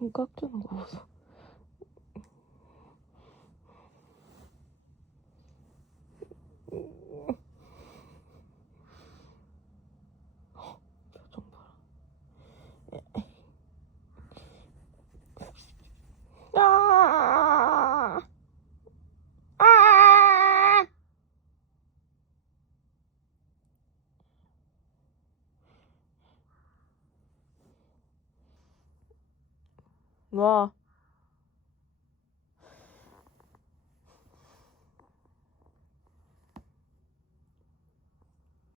힘 꽉 주는 거 보소. 표정 봐라. 아! 아! 놔.